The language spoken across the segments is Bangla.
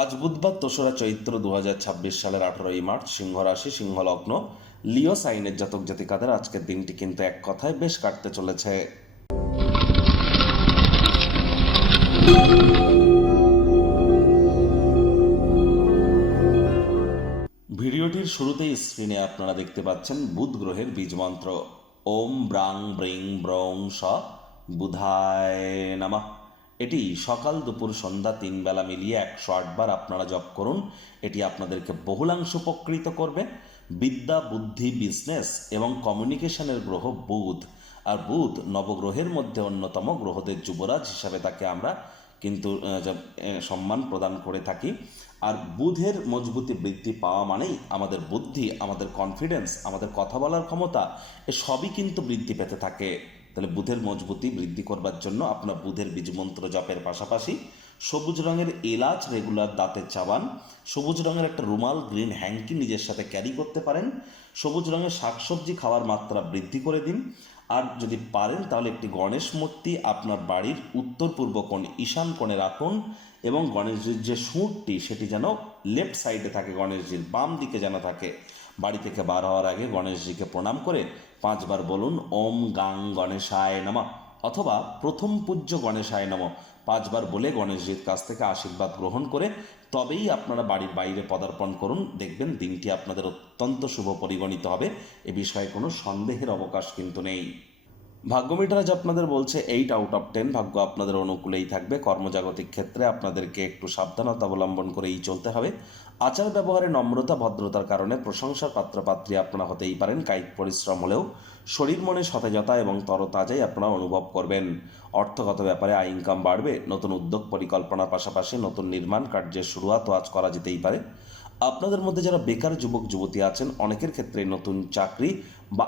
আজ বুধবার ২রা চৈত্র ২০২৬ সালের ১৮ই মার্চ, সিংহ রাশি, সিংহ লগ্ন, লিও সাইনের জাতক জাতিকাদের আজকের দিনটি কিন্তু এক কথায় বেশ কাটতে চলেছে। ভিডিওটির শুরুতেই স্ক্রিনে আপনারা দেখতে পাচ্ছেন বুধ গ্রহের বীজ মন্ত্র ওম ব্রাং ব্রিং ব্রং স বুধায় নমঃ। এটি সকাল দুপুর সন্ধ্যা ৩ বেলা মিলিয়ে ১০৮ বার আপনারা জপ করুন। এটি আপনাদেরকে বহুলাংশ উপকৃত করবে। বিদ্যা, বুদ্ধি, বিজনেস এবং কমিউনিকেশনের গ্রহ বুধ। আর বুধ নবগ্রহের মধ্যে অন্যতম, গ্রহদের যুবরাজ হিসাবে তাকে আমরা কিন্তু সম্মান প্রদান করে থাকি। আর বুধের মজবুতি বৃদ্ধি পাওয়া মানেই আমাদের বুদ্ধি, আমাদের কনফিডেন্স, আমাদের কথা বলার ক্ষমতা, এ সবই কিন্তু বৃদ্ধি পেতে থাকে। তাহলে বুধের মজবুতি বৃদ্ধি করবার জন্য আপনার বুধের বীজমন্ত্র জপের পাশাপাশি সবুজ রঙের এলাচ রেগুলার দাঁতে চাবান, সবুজ রঙের একটা রুমাল, গ্রিন হ্যাঙ্কি নিজের সাথে ক্যারি করতে পারেন, সবুজ রঙের শাকসবজি খাওয়ার মাত্রা বৃদ্ধি করে দিন। আর যদি পারেন তাহলে একটি গণেশ মূর্তি আপনার বাড়ির উত্তর পূর্ব কোণ, ঈশান কোণে রাখুন এবং গণেশজির যে সুঁড়টি সেটি যেন লেফট সাইডে থাকে, গণেশজির বাম দিকে যেন থাকে। বাড়ি থেকে বার হওয়ার আগে গণেশজিকে প্রণাম করে ৫ বার বলুন ওম গাং গণেশায় নমঃ, অথবা প্রথম পূজ্য গণেশায় নমঃ ৫ বার বলে গণেশজির কাছ থেকে আশীর্বাদ গ্রহণ করে তবেই আপনারা বাড়ির বাইরে পদার্পণ করুন। দেখবেন দিনটি আপনাদের অত্যন্ত শুভ পরিগণিত হবে, এ বিষয়ে কোনো সন্দেহের অবকাশ কিন্তু নেই। ভাগ্য মিটার আজ আপনাদের বলছে 8/10, ভাগ্য আপনাদের অনুকূলেই থাকবে। কর্মজাগতিক ক্ষেত্রে আপনাদেরকে একটু সাবধানতা অবলম্বন করেই চলতে হবে। আচার ব্যবহারে নম্রতা, ভদ্রতার কারণে প্রশংসার পাত্রপাত্রী আপনারা হতেই পারেন। কায়িক পরিশ্রম হলেও শরীর মনে সতেজতা এবং তরতাজাই আপনারা অনুভব করবেন। অর্থগত ব্যাপারে আয় ইনকাম বাড়বে। নতুন উদ্যোগ পরিকল্পনার পাশাপাশি নতুন নির্মাণ কার্যের শুরুয়াতও আজ করা যেতেই পারে। আপনাদের মধ্যে যারা বেকার যুবক যুবতী আছেন, অনেকের ক্ষেত্রে নতুন চাকরি বা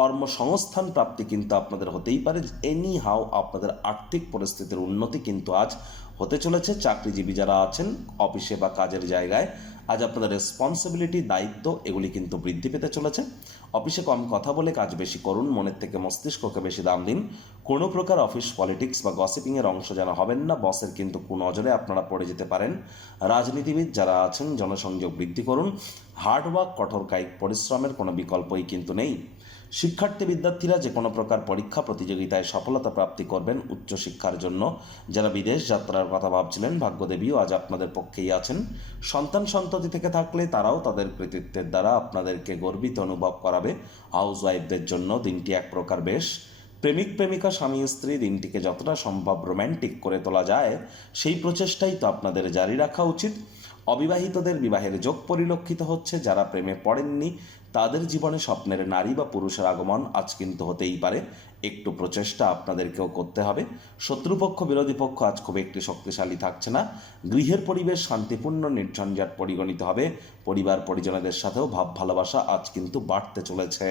কর্মসংস্থান প্রাপ্তি কিন্তু আপনাদের হতেই পারে। এনি হাউ আপনাদের আর্থিক পরিস্থিতির উন্নতি কিন্তু আজ হতে চলেছে। চাকরিজীবী যারা আছেন অফিসে বা কাজের জায়গায়, আজ আপনাদের রেসপন্সিবিলিটি, দায়িত্ব এগুলি কিন্তু বৃদ্ধি পেতে চলেছে। অফিসে কম কথা বলে কাজ বেশি করুন, মনের থেকে মস্তিষ্ককে বেশি দাম দিন। কোনো প্রকার অফিস পলিটিক্স বা গসিপিংয়ের অংশ যেন হবেন না, বসের কিন্তু কুনজরে আপনারা পড়ে যেতে পারেন। রাজনীতিবিদ যারা আছেন জনসংযোগ বৃদ্ধি করুন। হার্ডওয়ার্ক, কঠোর কায়িক পরিশ্রমের কোনো বিকল্পই কিন্তু নেই। শিক্ষার্থী বিদ্যার্থীরা যে কোনো প্রকার পরীক্ষা প্রতিযোগিতায় সফলতা প্রাপ্তি করবেন। উচ্চশিক্ষার জন্য যারা বিদেশ যাত্রার কথা ভাবছিলেন, ভাগ্যদেবীও আজ আপনাদের পক্ষেই আছেন। সন্তান সন্ততি থেকে থাকলে তারাও তাদের কৃতিত্বের দ্বারা আপনাদেরকে গর্বিত অনুভব করাবে। হাউস ওয়াইফদের জন্য দিনটি এক প্রকার বেশ। প্রেমিক প্রেমিকা, স্বামী স্ত্রী দিনটিকে যতটা সম্ভব রোম্যান্টিক করে তোলা যায় সেই প্রচেষ্টাই তো আপনাদের জারি রাখা উচিত। অবিবাহিতদের বিবাহের যোগ পরিলক্ষিত হচ্ছে। যারা প্রেমে পড়েননি তাদের জীবনে স্বপ্নের নারী বা পুরুষের আগমন আজ কিন্তু হতেই পারে। একটু প্রচেষ্টা আপনাদেরকেও করতে হবে। শত্রুপক্ষ, বিরোধী পক্ষ আজ খুব একটি শক্তিশালী থাকছে না। গৃহের পরিবেশ শান্তিপূর্ণ, নির্ঝঞ্ঝাট পরিগণিত হবে। পরিবার পরিজনদের সাথেও ভাব ভালোবাসা আজ কিন্তু বাড়তে চলেছে।